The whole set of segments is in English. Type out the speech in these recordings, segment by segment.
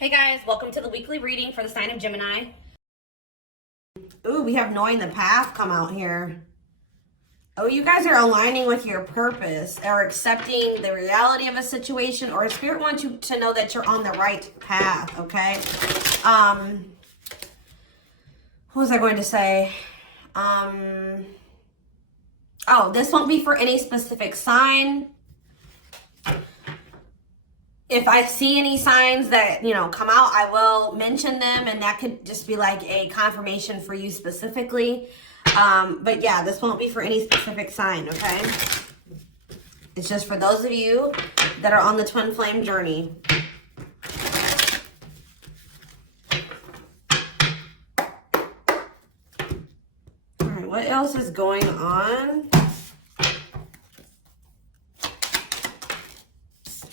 Hey guys, welcome to the weekly reading for the sign of Gemini. Ooh, we have knowing the path come out here. Oh, you guys are aligning with your purpose or accepting the reality of a situation, or Spirit wants you to know that you're on the right path, okay? What was I going to say? Oh, this won't be for any specific sign. If I see any signs that, come out, I will mention them, and that could just be like a confirmation for you specifically. But yeah, this won't be for any specific sign, okay? It's just for those of you that are on the twin flame journey. All right, what else is going on?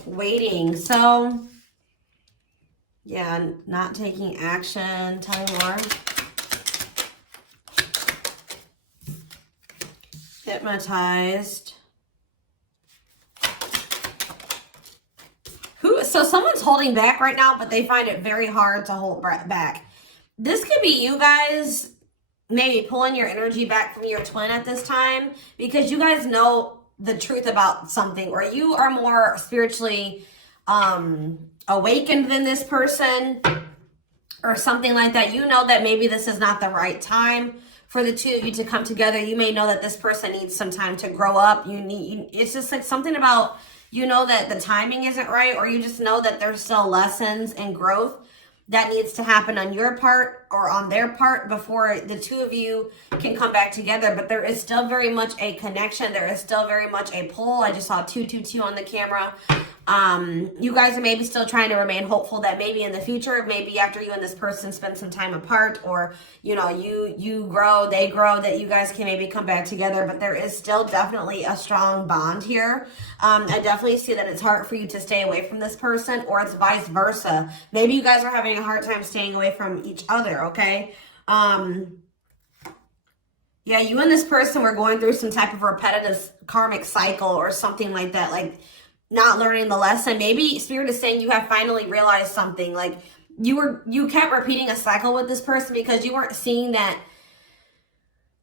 Waiting. So, yeah, not taking action. Tell me more. Hypnotized. So someone's holding back right now, but they find it very hard to hold back. This could be you guys maybe pulling your energy back from your twin at this time because you guys know the truth about something, or you are more spiritually awakened than this person or something like that. You know that maybe this is not the right time for the two of you to come together. You may know that this person needs some time to grow up. It's just like something about, that the timing isn't right, or you just know that there's still lessons and growth that needs to happen on your part or on their part before the two of you can come back together. But there is still very much a connection. There is still very much a pull. I just saw 222 on the camera. You guys are maybe still trying to remain hopeful that maybe in the future, maybe after you and this person spend some time apart, or, you grow, they grow, that you guys can maybe come back together. But there is still definitely a strong bond here. I definitely see that it's hard for you to stay away from this person, or it's vice versa. Maybe you guys are having a hard time staying away from each other, okay? Yeah, you and this person were going through some type of repetitive karmic cycle or something like that, like not learning the lesson. Maybe Spirit is saying you have finally realized something. Like you kept repeating a cycle with this person because you weren't seeing that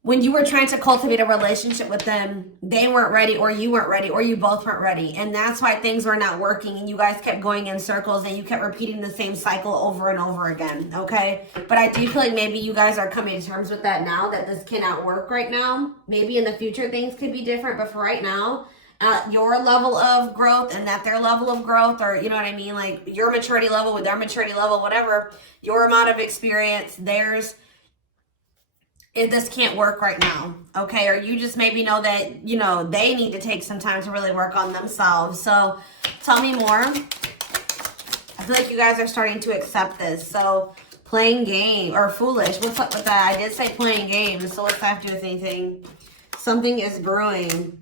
when you were trying to cultivate a relationship with them, they weren't ready, or you weren't ready, or you both weren't ready. And that's why things were not working, and you guys kept going in circles, and you kept repeating the same cycle over and over again, okay? But I do feel like maybe you guys are coming to terms with that now, that this cannot work right now. Maybe in the future things could be different, but for right now, your level of growth and that their level of growth, or you know what I mean, like your maturity level with their maturity level, whatever, your amount of experience, theirs, this can't work right now, okay? Or you just maybe know that, they need to take some time to really work on themselves. So tell me more. I feel like you guys are starting to accept this. So playing game, or foolish, what's up with that? I did say playing games, so what's that have to do with anything? Something is brewing.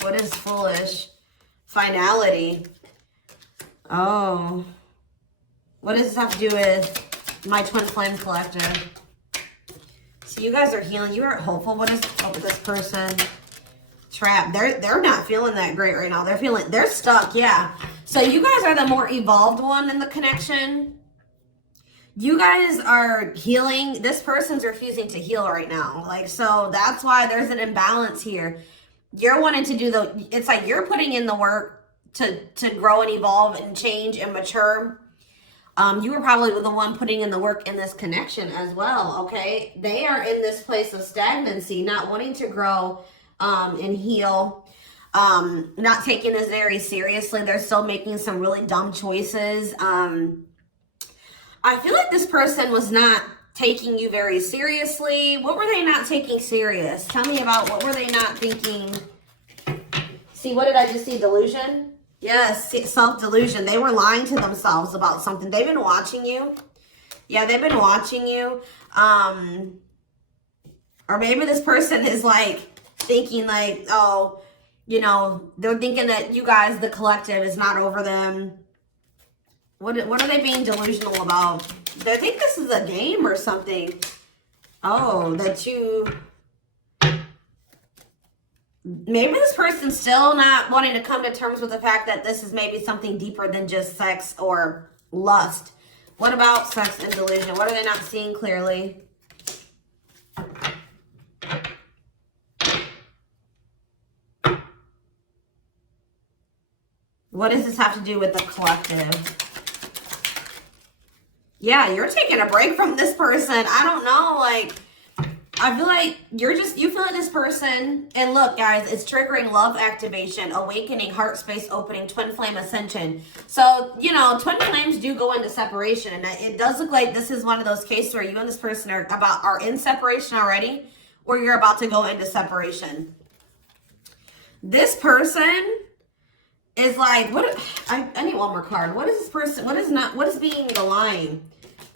What is foolish? Finality. Oh. What does this have to do with my twin flame collective? So you guys are healing. You are hopeful. What is up with this person? Trapped. They're not feeling that great right now. They're stuck, yeah. So you guys are the more evolved one in the connection. You guys are healing. This person's refusing to heal right now. So that's why there's an imbalance here. You're wanting to do it's like you're putting in the work to grow and evolve and change and mature. You were probably the one putting in the work in this connection as well, okay? They are in this place of stagnancy, not wanting to grow and heal, not taking this very seriously. They're still making some really dumb choices. I feel like this person was not taking you very seriously. What were they not taking serious? Tell me about what were they not thinking? See, what did I just see? Delusion? Yes, self-delusion. They were lying to themselves about something. They've been watching you. Yeah, they've been watching you. Or maybe this person is thinking oh, they're thinking that you guys, the collective, is not over them. What are they being delusional about? They think this is a game or something. Oh, that you... Maybe this person's still not wanting to come to terms with the fact that this is maybe something deeper than just sex or Lust. What about sex and delusion? What are they not seeing clearly? What does this have to do with the collective? Yeah, you're taking a break from this person. I don't know, like, I feel like you feel like this person, and look, guys, it's triggering love activation, awakening, heart space opening, twin flame ascension. So, you know, twin flames do go into separation, and it does look like this is one of those cases where you and this person are in separation already, or you're about to go into separation. This person is like, I need one more card. What is this person, what is being the line?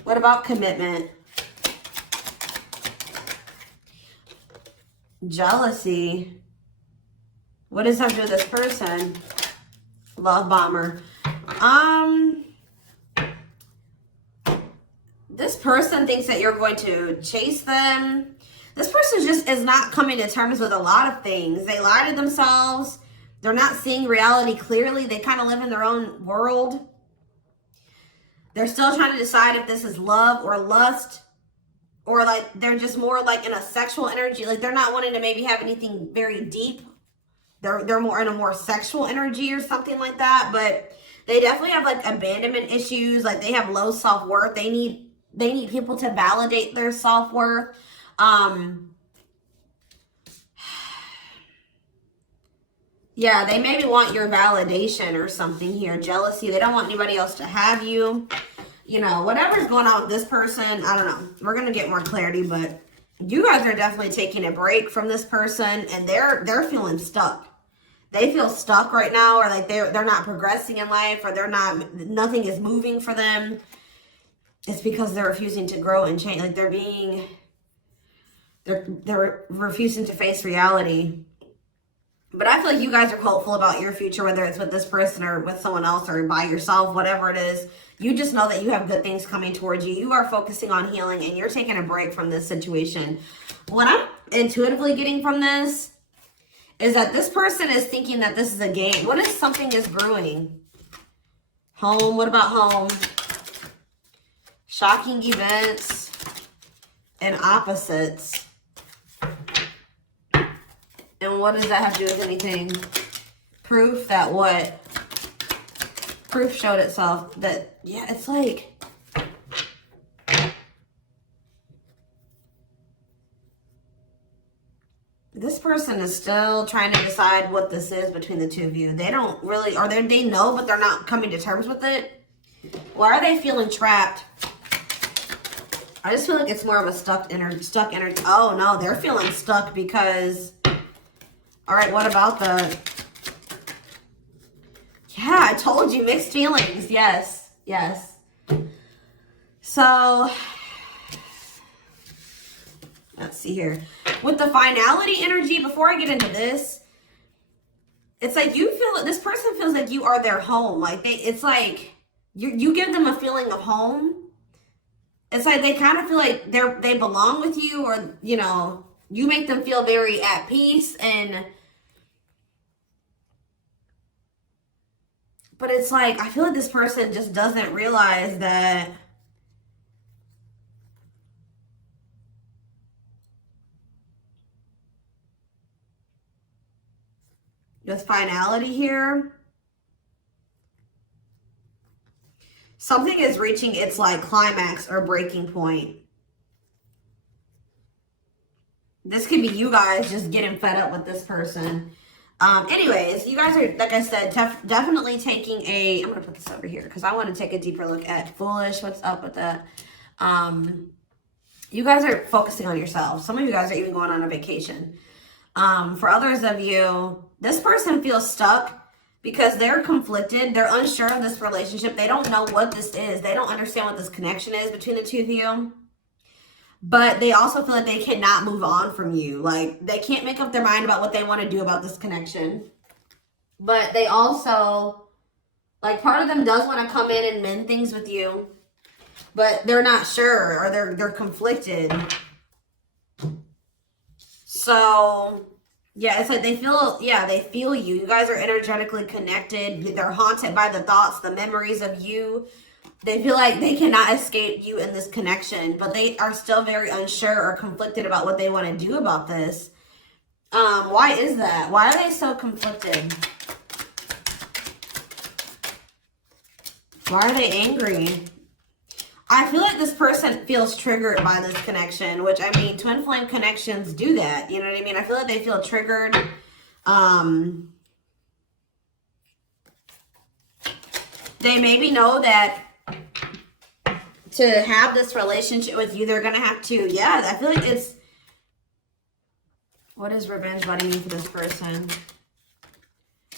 What about commitment? Jealousy. What does that have to do with this person? Love bomber. This person thinks that you're going to chase them. This person just is not coming to terms with a lot of things. They lie to themselves. They're not seeing reality clearly. They kind of live in their own world. They're still trying to decide if this is love or lust. Or like they're just more like in a sexual energy. Like they're not wanting to maybe have anything very deep. They're more in a more sexual energy or something like that. But they definitely have like abandonment issues. Like they have low self-worth. They need people to validate their self-worth. Yeah, they maybe want your validation or something here. Jealousy. They don't want anybody else to have you. You know, whatever's going on with this person, I don't know. We're going to get more clarity, but you guys are definitely taking a break from this person, and they're feeling stuck. They feel stuck right now, or like they're not progressing in life, or nothing is moving for them. It's because they're refusing to grow and change. Like they're refusing to face reality. But I feel like you guys are hopeful about your future, whether it's with this person or with someone else or by yourself, whatever it is. You just know that you have good things coming towards you. You are focusing on healing and you're taking a break from this situation. What I'm intuitively getting from this is that this person is thinking that this is a game. What if something is brewing? Home. What about home? Shocking events and opposites. And what does that have to do with anything? Proof that what? Proof showed itself that, yeah, it's like, this person is still trying to decide what this is between the two of you. They don't really, or they know, but they're not coming to terms with it. Why are they feeling trapped? I just feel like it's more of a stuck energy. Oh no, they're feeling stuck because, all right, what about the, yeah, I told you, mixed feelings. Yes, yes. So, let's see here. With the finality energy, before I get into this, it's like you feel, this person feels like you are their home. Like it's like you give them a feeling of home. It's like they kind of feel like they belong with you, or, you know, you make them feel very at peace. But it's like, I feel like this person just doesn't realize that this finality here, something is reaching its like climax or breaking point. This could be you guys just getting fed up with this person. Anyways, you guys are, like I said, definitely taking I'm going to put this over here because I want to take a deeper look at foolish. What's up with that? You guys are focusing on yourselves. Some of you guys are even going on a vacation. For others of you, this person feels stuck because they're conflicted. They're unsure of this relationship. They don't know what this is. They don't understand what this connection is between the two of you. But they also feel like they cannot move on from you. Like, they can't make up their mind about what they want to do about this connection. But they also, like, part of them does want to come in and mend things with you. But they're not sure, or they're conflicted. So, yeah, it's like they feel you. You guys are energetically connected. They're haunted by the thoughts, the memories of you They feel like they cannot escape you in this connection, but they are still very unsure or conflicted about what they want to do about this. Why is that? Why are they so conflicted? Why are they angry? I feel like this person feels triggered by this connection, which, I mean, twin flame connections do that. You know what I mean? I feel like they feel triggered. They maybe know that to have this relationship with you, they're going to have to, yeah, I feel like it's, what does revenge body mean for this person?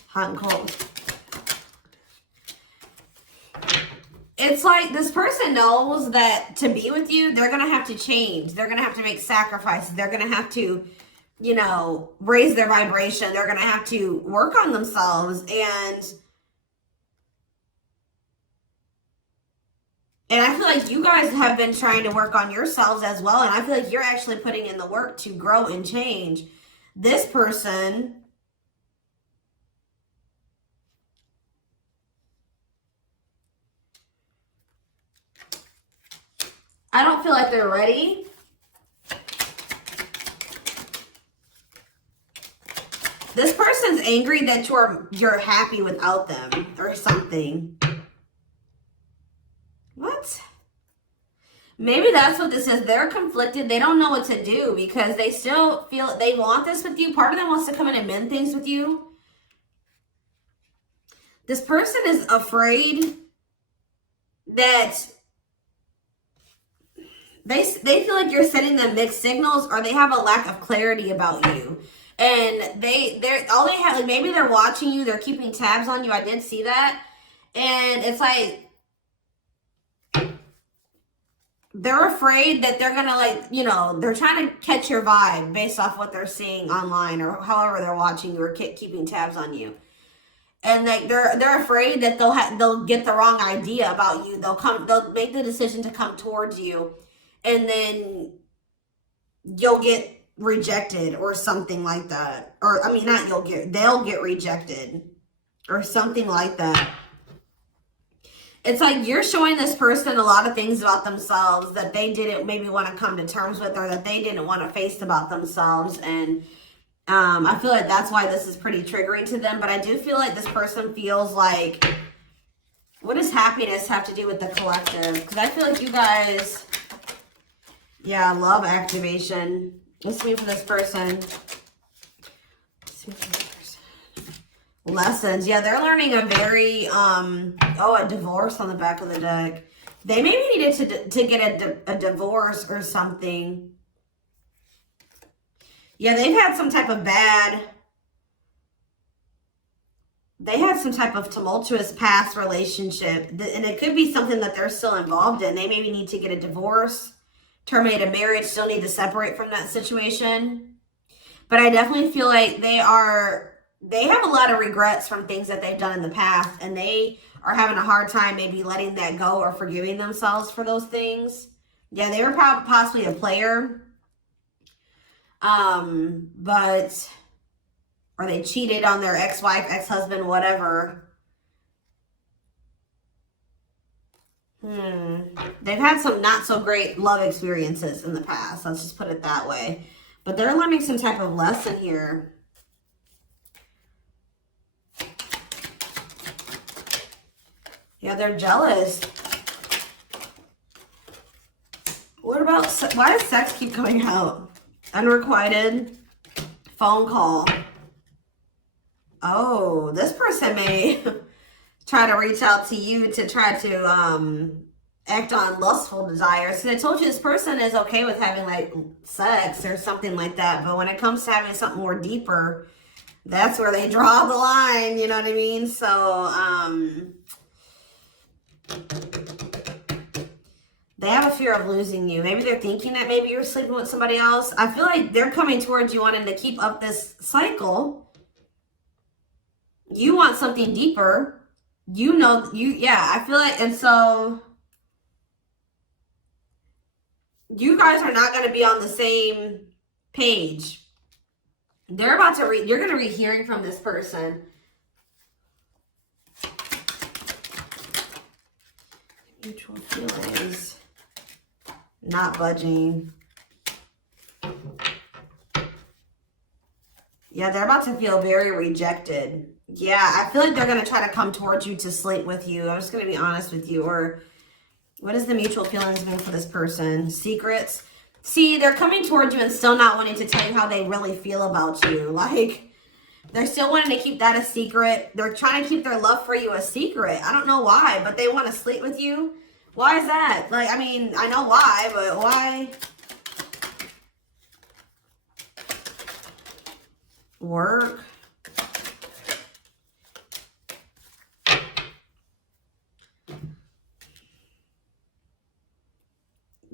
Hot and cold. It's like this person knows that to be with you, they're going to have to change. They're going to have to make sacrifices. They're going to have to, you know, raise their vibration. They're going to have to work on themselves. And I feel like you guys have been trying to work on yourselves as well. And I feel like you're actually putting in the work to grow and change. This person, I don't feel like they're ready. This person's angry that you're happy without them or something. What? Maybe that's what this is. They're conflicted. They don't know what to do because they still feel they want this with you. Part of them wants to come in and mend things with you. This person is afraid that they feel like you're sending them mixed signals, or they have a lack of clarity about you. And they're all they have, like, maybe they're watching you, they're keeping tabs on you. I did see that. And it's like they're afraid that they're gonna, like, you know, they're trying to catch your vibe based off what they're seeing online or however they're watching you or keeping tabs on you. And like they're afraid that they'll get the wrong idea about you. They'll make the decision to come towards you, and then you'll get rejected or something like that. Or, I mean, they'll get rejected or something like that. It's like you're showing this person a lot of things about themselves that they didn't maybe want to come to terms with, or that they didn't want to face about themselves. And I feel like that's why this is pretty triggering to them. But I do feel like this person feels like, what does happiness have to do with the collective? Because I feel like you guys, yeah, love activation. What's mean for this person? Lessons. Yeah, they're learning a very, a divorce on the back of the deck. They maybe needed to get a divorce or something. Yeah, they've had some type of they had some type of tumultuous past relationship. And it could be something that they're still involved in. They maybe need to get a divorce, terminate a marriage, still need to separate from that situation. But I definitely feel like they have a lot of regrets from things that they've done in the past, and they are having a hard time maybe letting that go or forgiving themselves for those things. Yeah, they were possibly a player. Or they cheated on their ex-wife, ex-husband, whatever. They've had some not so great love experiences in the past. Let's just put it that way. But they're learning some type of lesson here. Yeah, they're jealous. What about, why does sex keep coming out? Unrequited phone call. Oh, this person may try to reach out to you to try to act on lustful desires. So I told you this person is okay with having like sex or something like that. But when it comes to having something more deeper, that's where they draw the line. You know what I mean? So, they have a fear of losing you. Maybe they're thinking that maybe you're sleeping with somebody else. I feel like they're coming towards you wanting to keep up this cycle. You want something deeper. I feel like, and so you guys are not going to be on the same page. You're going to be hearing from this person. Mutual feelings. Not budging. Yeah, they're about to feel very rejected. Yeah, I feel like they're going to try to come towards you to sleep with you. I'm just going to be honest with you. Or what is the mutual feelings mean for this person? Secrets. See, they're coming towards you and still not wanting to tell you how they really feel about you. Like, they're still wanting to keep that a secret. They're trying to keep their love for you a secret. I don't know why, but they want to sleep with you. Why is that? Like, I mean, I know why, but why? Work.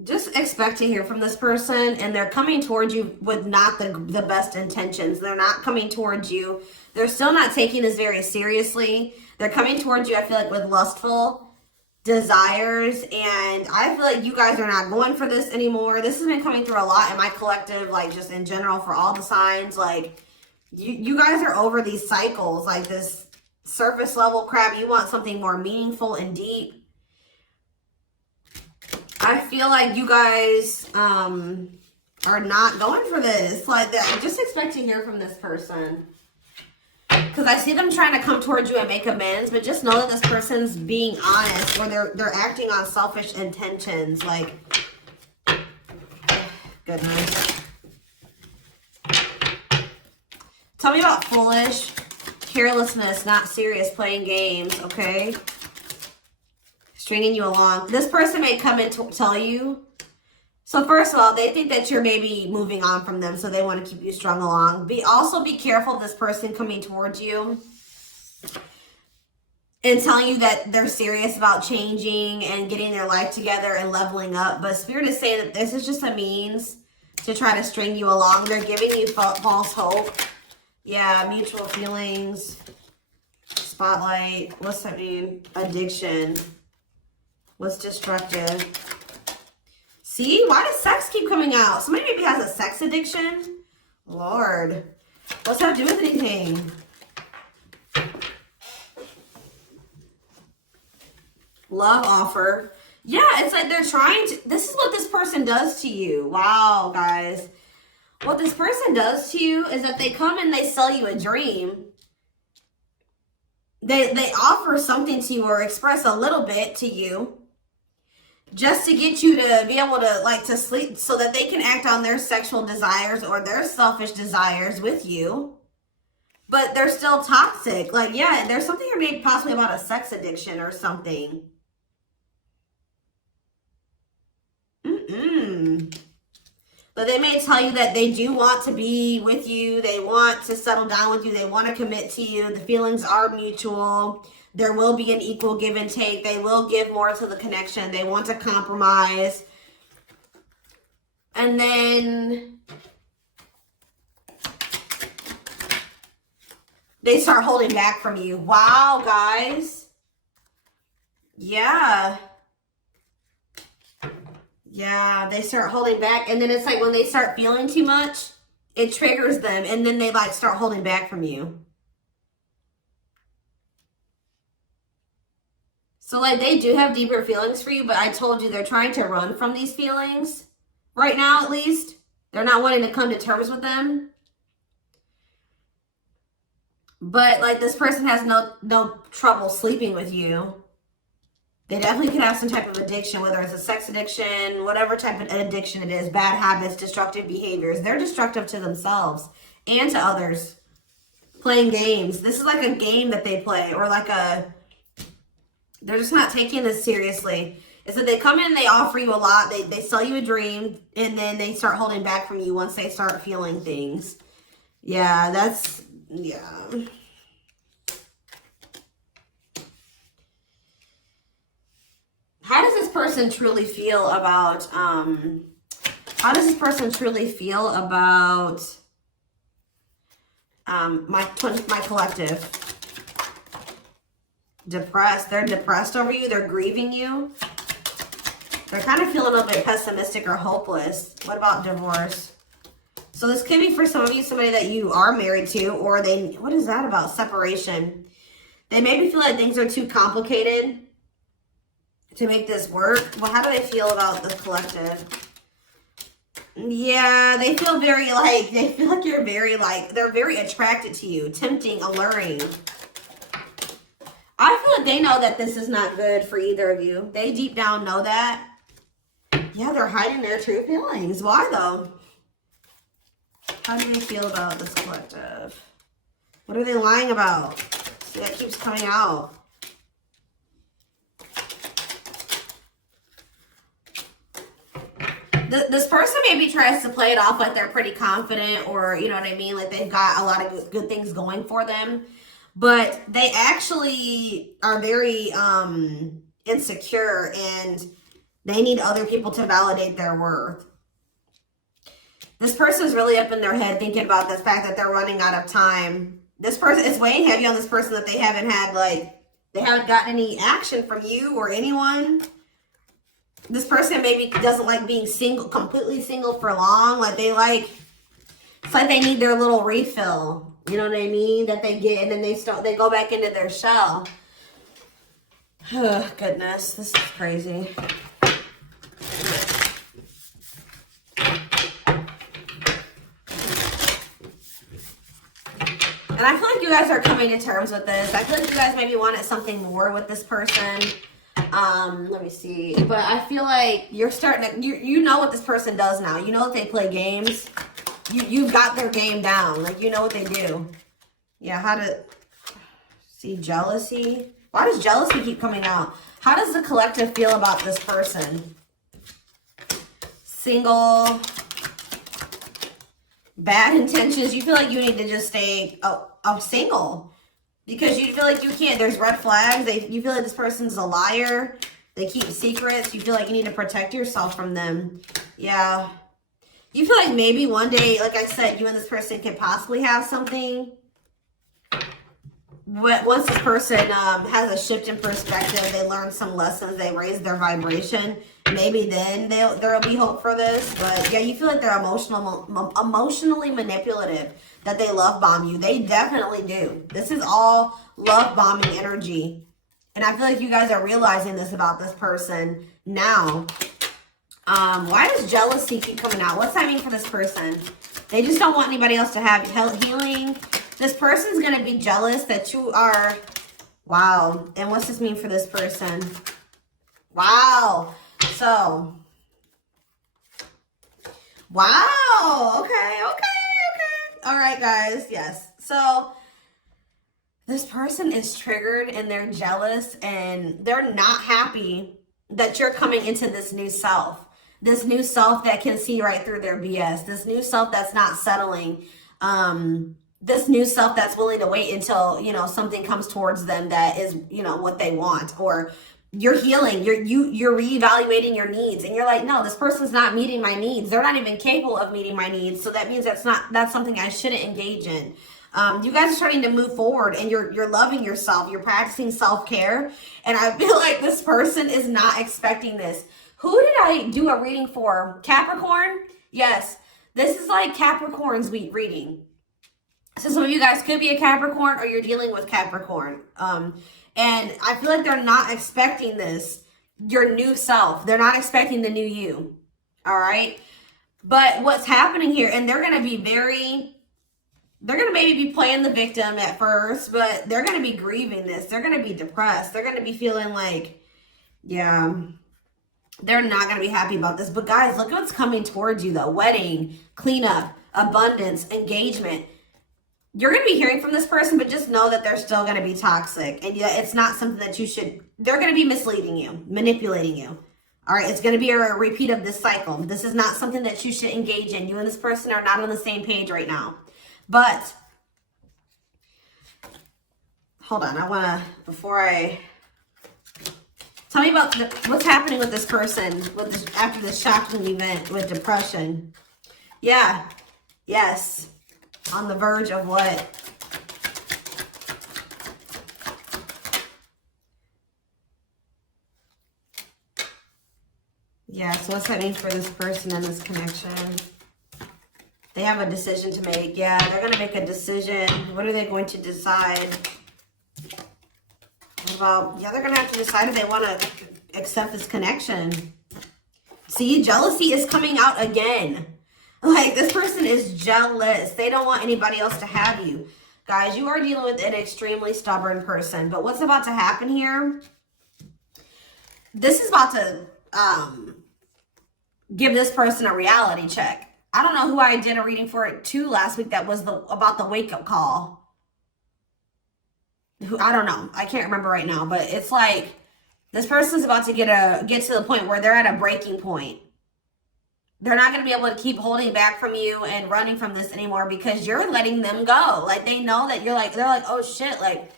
Just expect to hear from this person, and they're coming towards you with not the best intentions. They're not coming towards you. They're still not taking this very seriously. They're coming towards you, I feel like, with lustful desires, and I feel like you guys are not going for this anymore. This has been coming through a lot in my collective, like just in general for all the signs. Like, you guys are over these cycles, like this surface level crap. You want something more meaningful and deep. I feel like you guys are not going for this. Like, that. Just expect to hear from this person. Because I see them trying to come towards you and make amends, but just know that this person's being honest, or they're acting on selfish intentions. Like, goodness. Tell me about foolish, carelessness, not serious, playing games, okay? Stringing you along. This person may come and tell you. So first of all, they think that you're maybe moving on from them, so they want to keep you strung along. Also be careful of this person coming towards you and telling you that they're serious about changing and getting their life together and leveling up. But Spirit is saying that this is just a means to try to string you along. They're giving you false hope. Yeah, mutual feelings, spotlight. What's that mean? Addiction. What's destructive? See, why does sex keep coming out? Somebody maybe has a sex addiction. Lord, what's that do with anything? Love offer. Yeah, it's like they're trying to, this is what this person does to you. Wow, guys. What this person does to you is that they come and they sell you a dream. They offer something to you or express a little bit to you just to get you to be able to, like, to sleep so that they can act on their sexual desires or their selfish desires with you. But they're still toxic. Like, yeah, there's something here maybe possibly about a sex addiction or something. But they may tell you that they do want to be with you. They want to settle down with you. They want to commit to you. The feelings are mutual. There will be an equal give and take. They will give more to the connection. They want to compromise. And then they start holding back from you. Wow, guys. Yeah. Yeah, they start holding back. And then it's like when they start feeling too much, it triggers them. And then they like start holding back from you. So like they do have deeper feelings for you, but I told you they're trying to run from these feelings. Right now, at least. They're not wanting to come to terms with them. But like this person has no trouble sleeping with you. They definitely could have some type of addiction, whether it's a sex addiction, whatever type of addiction it is, bad habits, destructive behaviors. They're destructive to themselves and to others. Playing games. This is like a game that they play, or like they're just not taking this seriously. It's that they come in and they offer you a lot. They sell you a dream, and then they start holding back from you once they start feeling things. Yeah, yeah. How does this person truly feel about, my collective? Depressed. They're depressed over you. They're grieving you. They're kind of feeling a little bit pessimistic or hopeless. What about divorce? So this could be for some of you, somebody that you are married to, or what is that about? Separation. They maybe feel like things are too complicated to make this work. Well, how do they feel about the collective? Yeah, they feel very like, they feel like you're very like, they're very attracted to you, tempting, alluring. I feel like they know that this is not good for either of you. They deep down know that. Yeah, they're hiding their true feelings. Why though? How do they feel about this collective? What are they lying about? See, that keeps coming out. This person maybe tries to play it off like they're pretty confident, or you know what I mean, like they've got a lot of good things going for them, but they actually are very insecure, and they need other people to validate their worth. This person's really up in their head thinking about the fact that they're running out of time. This person, it's weighing heavy on this person that they haven't had, like, they haven't gotten any action from you or anyone. This person maybe doesn't like being single, completely single for long. Like they like, it's like they need their little refill. You know what I mean? That they get, and then they go back into their shell. Oh, goodness, this is crazy. And I feel like you guys are coming to terms with this. I feel like you guys maybe wanted something more with this person. Let me see. But I feel like you're starting to, you know what this person does now. You know that they play games. You've got their game down. Like, you know what they do. Yeah, how to see jealousy. Why does jealousy keep coming out? How does the collective feel about this person? Single. Bad intentions. You feel like you need to just stay single. Because you feel like you can't, there's red flags. You feel like this person's a liar. They keep secrets. You feel like you need to protect yourself from them. Yeah. You feel like maybe one day, like I said, you and this person could possibly have something. But once this person has a shift in perspective, they learn some lessons, they raise their vibration, maybe then there'll be hope for this. But yeah, you feel like they're emotionally manipulative, that they love bomb you. They definitely do. This is all love bombing energy. And I feel like you guys are realizing this about this person now. Why does jealousy keep coming out? What's that mean for this person? They just don't want anybody else to have healing. This person's going to be jealous that you are, wow. And what's this mean for this person? Wow. So, wow. Okay. All right, guys. Yes. So, this person is triggered and they're jealous and they're not happy that you're coming into this new self. This new self that can see right through their BS. This new self that's not settling. This new self that's willing to wait until, you know, something comes towards them that is, you know, what they want. Or you're healing, you're reevaluating your needs, and you're like, no, this person's not meeting my needs. They're not even capable of meeting my needs. So that means that's something I shouldn't engage in. You guys are starting to move forward, and you're loving yourself. You're practicing self-care. And I feel like this person is not expecting this. Who did I do a reading for? Capricorn? Yes. This is like Capricorn's reading. So some of you guys could be a Capricorn, or you're dealing with Capricorn. And I feel like they're not expecting this, your new self. They're not expecting the new you. All right. But what's happening here, and they're going to be they're going to maybe be playing the victim at first, but they're going to be grieving this. They're going to be depressed. They're going to be feeling like, yeah, they're not going to be happy about this. But guys, look what's coming towards you though. Wedding, cleanup, abundance, engagement. You're going to be hearing from this person, but just know that they're still going to be toxic. And yeah, it's not something that you should, they're going to be misleading you, manipulating you. All right, it's going to be a repeat of this cycle. This is not something that you should engage in. You and this person are not on the same page right now. But, hold on, I want to, before I, tell me about what's happening with this person with this, after this shocking event with depression. Yeah, yes. On the verge of what? Yeah, so what's that mean for this person and this connection? They have a decision to make. Yeah, they're going to make a decision. What are they going to decide? What about, yeah, they're going to have to decide if they want to accept this connection. See, jealousy is coming out again. Like, this person is jealous. They don't want anybody else to have you. Guys, you are dealing with an extremely stubborn person. But what's about to happen here? This is about to give this person a reality check. I don't know who I did a reading for it too last week that was about the wake-up call. I don't know. I can't remember right now. But it's like this person's about to get to the point where they're at a breaking point. They're not going to be able to keep holding back from you and running from this anymore because you're letting them go. Like, they know that you're like, they're like, oh shit, like,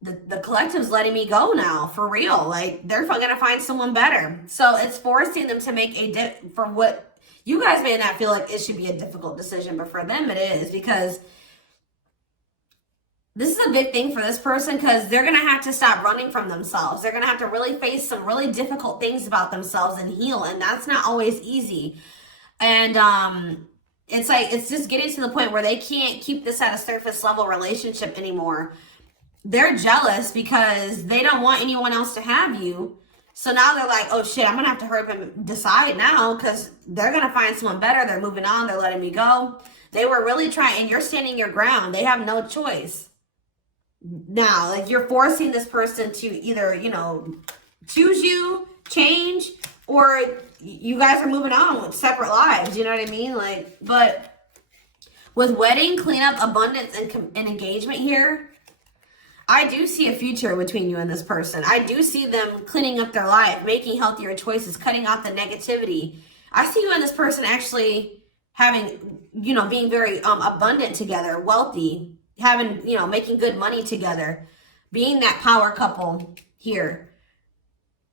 the collective's letting me go now, for real. Like, they're going to find someone better. So it's forcing them to make for what you guys may not feel like it should be a difficult decision, but for them it is, because this is a big thing for this person, because they're going to have to stop running from themselves. They're going to have to really face some really difficult things about themselves and heal. And that's not always easy. And it's like, it's just getting to the point where they can't keep this at a surface level relationship anymore. They're jealous because they don't want anyone else to have you. So now they're like, oh shit, I'm going to have to hurry up and decide now, because they're going to find someone better. They're moving on. They're letting me go. They were really trying, and you're standing your ground. They have no choice. Now, like, you're forcing this person to either, you know, choose you, change, or you guys are moving on with separate lives. You know what I mean? Like, but with wedding, cleanup, abundance, and engagement here, I do see a future between you and this person. I do see them cleaning up their life, making healthier choices, cutting out the negativity. I see you and this person actually having, you know, being very abundant together, wealthy, having, you know, making good money together, being that power couple here.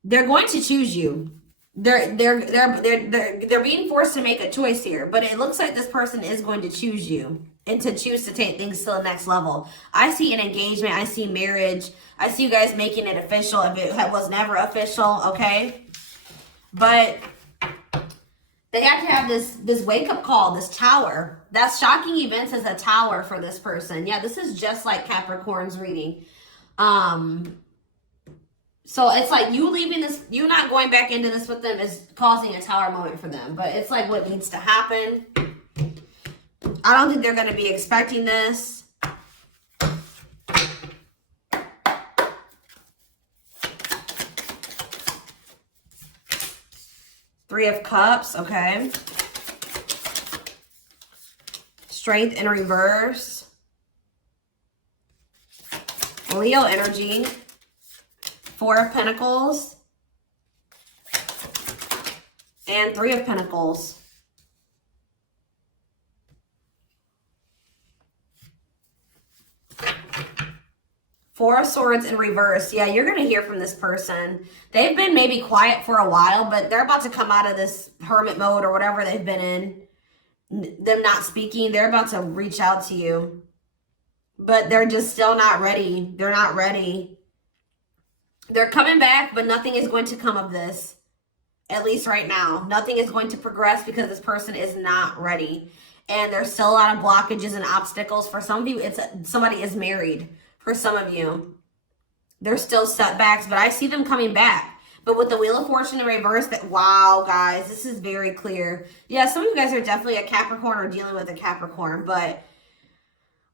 They're going to choose you. They're being forced to make a choice here, but it looks like this person is going to choose you and to choose to take things to the next level. I see an engagement. I see marriage. I see you guys making it official if it was never official, okay? But they have to have this wake-up call, this tower. That's shocking events as a tower for this person. Yeah, this is just like Capricorn's reading. So it's like you leaving this, you not going back into this with them is causing a tower moment for them. But it's like what needs to happen. I don't think they're going to be expecting this. Three of Cups, okay. Strength in reverse. Leo energy. Four of Pentacles. And Three of Pentacles. Four of Swords in reverse. Yeah, you're going to hear from this person. They've been maybe quiet for a while, but they're about to come out of this hermit mode or whatever they've been in. Them not speaking. They're about to reach out to you. But they're just still not ready. They're not ready. They're coming back, but nothing is going to come of this. At least right now. Nothing is going to progress because this person is not ready. And there's still a lot of blockages and obstacles. For some of you, somebody is married. For some of you, there's still setbacks, but I see them coming back. But with the Wheel of Fortune in reverse, wow, guys, this is very clear. Yeah, some of you guys are definitely a Capricorn or dealing with a Capricorn, but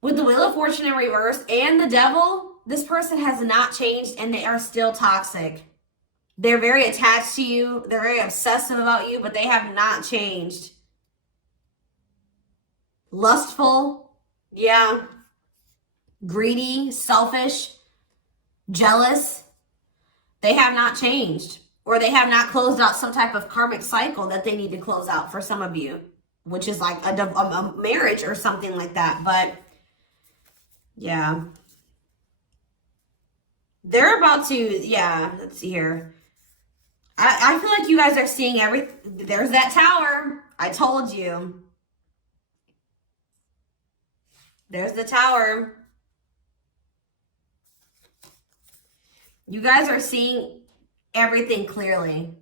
with the Wheel of Fortune in reverse and the Devil, this person has not changed and they are still toxic. They're very attached to you. They're very obsessive about you, but they have not changed. Lustful, yeah. Greedy, selfish, jealous. They have not changed, or they have not closed out some type of karmic cycle that they need to close out for some of you, which is like a marriage or something like that. But yeah, they're about to, yeah, let's see here. I feel like you guys are seeing everything. There's that tower. I told you. There's the tower. You guys are seeing everything clearly.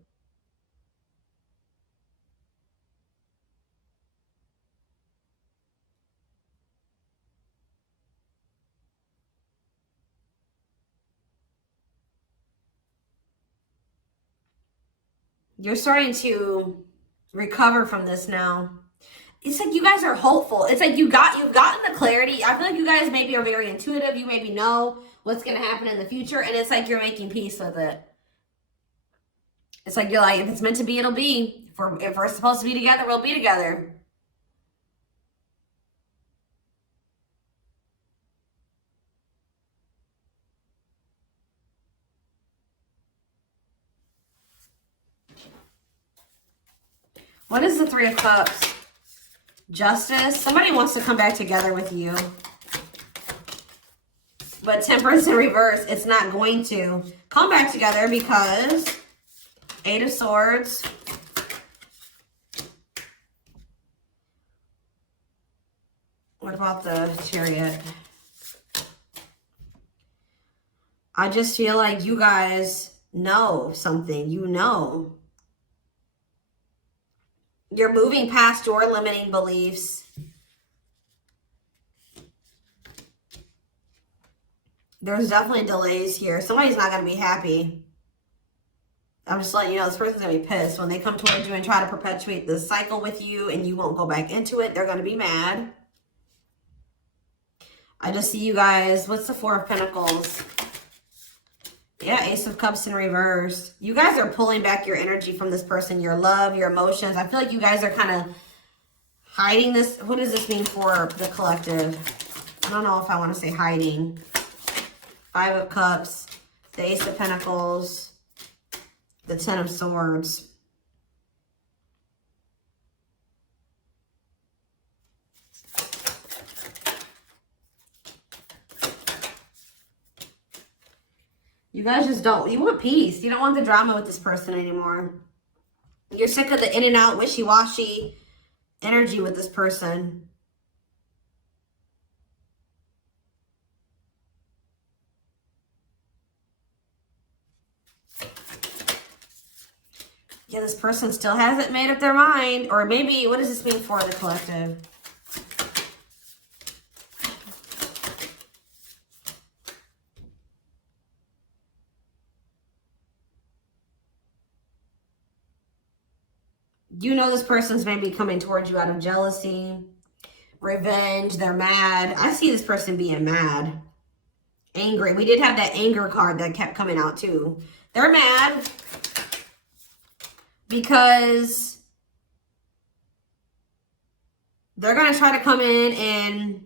You're starting to recover from this now. It's like you guys are hopeful. It's like you've gotten the clarity. I feel like you guys maybe are very intuitive. You maybe know what's going to happen in the future. And it's like you're making peace with it. It's like you're like, if it's meant to be, it'll be. If we're supposed to be together, we'll be together. What is the Three of Cups? Justice. Somebody wants to come back together with you. But Temperance in reverse, it's not going to come back together because Eight of Swords. What about the Chariot? I just feel like you guys know something. You know. You're moving past your limiting beliefs. There's definitely delays here. Somebody's not going to be happy. I'm just letting you know this person's going to be pissed. When they come towards you and try to perpetuate this cycle with you and you won't go back into it, they're going to be mad. I just see you guys. What's the Four of Pentacles? Yeah, Ace of Cups in reverse. You guys are pulling back your energy from this person, your love, your emotions. I feel like you guys are kind of hiding this. What does this mean for the collective? I don't know if I want to say hiding. Five of Cups, the Ace of Pentacles, the Ten of Swords. You guys just don't, you want peace. You don't want the drama with this person anymore. You're sick of the in and out, wishy-washy energy with this person. Yeah, this person still hasn't made up their mind. Or maybe, what does this mean for the collective? You know this person's maybe coming towards you out of jealousy, revenge. They're mad. I see this person being mad, angry. We did have that anger card that kept coming out too. They're mad because they're going to try to come in and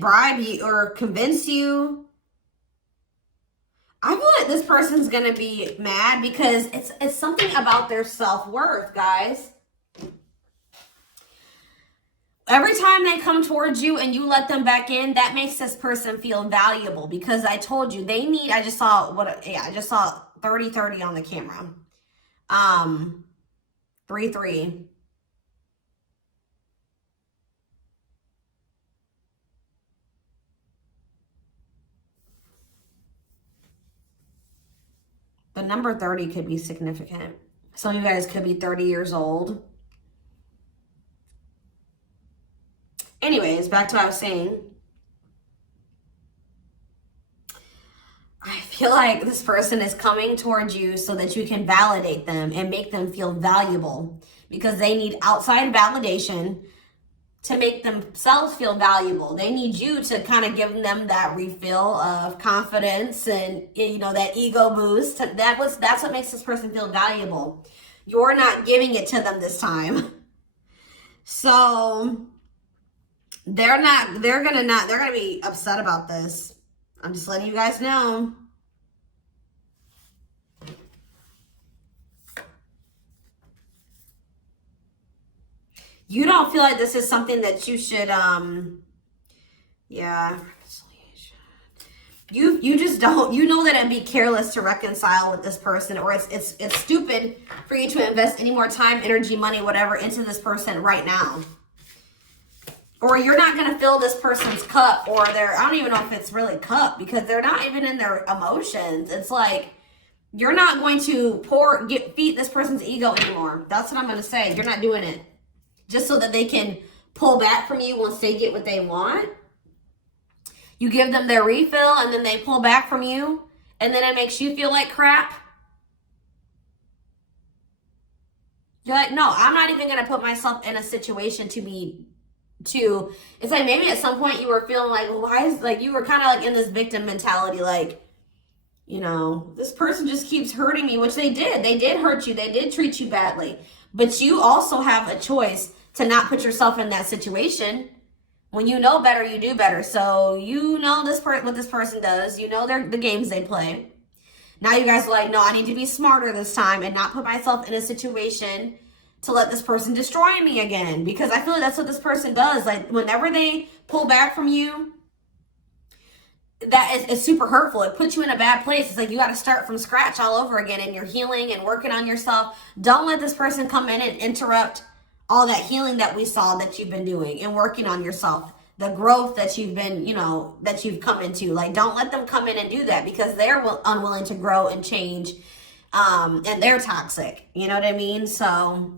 bribe you or convince you. I feel like this person's going to be mad because it's something about their self-worth, guys. Every time they come towards you and you let them back in, that makes this person feel valuable because I told you they need, I just saw 30-30 on the camera. 3-3. The number 30 could be significant. Some of you guys could be 30 years old. Anyways, back to what I was saying. I feel like this person is coming towards you so that you can validate them and make them feel valuable because they need outside validation to make themselves feel valuable. They need you to kind of give them that refill of confidence and, you know, that ego boost. That's what makes this person feel valuable. You're not giving it to them this time. So they're gonna be upset about this. I'm just letting you guys know. You don't feel like this is something that you should, yeah. You just don't, you know that it'd be careless to reconcile with this person, or it's stupid for you to invest any more time, energy, money, whatever, into this person right now. Or you're not going to fill this person's cup, or I don't even know if it's really cup, because they're not even in their emotions. It's like, you're not going to feed this person's ego anymore. That's what I'm going to say. You're not doing it. Just so that they can pull back from you once they get what they want. You give them their refill and then they pull back from you. And then it makes you feel like crap. You're like, no, I'm not even gonna put myself in a situation to it's like maybe at some point you were feeling like, well, why is, like, you were kind of like in this victim mentality, like, you know, this person just keeps hurting me, which they did hurt you, they did treat you badly, but you also have a choice to not put yourself in that situation. When you know better, you do better. So you know what this person does, you know the games they play. Now you guys are like, no, I need to be smarter this time and not put myself in a situation to let this person destroy me again. Because I feel like that's what this person does. Like, whenever they pull back from you, that is super hurtful. It puts you in a bad place. It's like you got to start from scratch all over again, and you're healing and working on yourself. Don't let this person come in and interrupt all that healing that we saw that you've been doing and working on yourself. The growth that you've been, you know, that you've come into. Like, don't let them come in and do that, because they're unwilling to grow and change. And they're toxic. You know what I mean? So